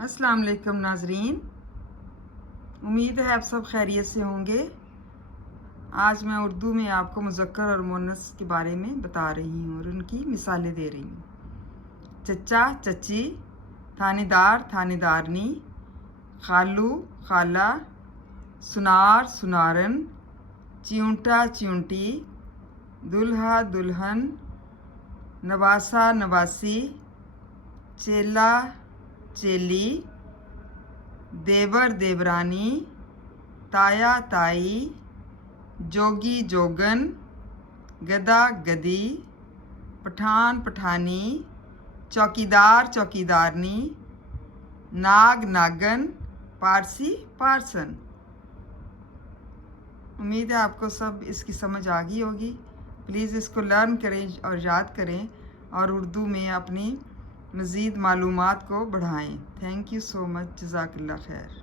अस्सलाम वालेकुम नाजरीन, उम्मीद है आप सब खैरियत से होंगे। आज मैं उर्दू में आपको मुज़क्कर और मुअन्नस के बारे में बता रही हूँ और उनकी मिसालें दे रही हूँ। चचा चची, थानेदार थानेदारनी, खालू खाला, सुनार सुनारन, चियूंटा चियूंटी, दुल्हा दुल्हन, नवासा नवासी, चेला चेली, देवर देवरानी, ताया ताई, जोगी जोगन, गदा गदी, पठान पठानी, चौकीदार चौकीदारनी, नाग नागन, पारसी पारसन। उम्मीद है आपको सब इसकी समझ आ गई होगी। प्लीज़ इसको लर्न करें और याद करें और उर्दू में अपनी मज़ीद मालूमात को बढ़ाएं। Thank you so much. जज़ाकल्लाह खैर।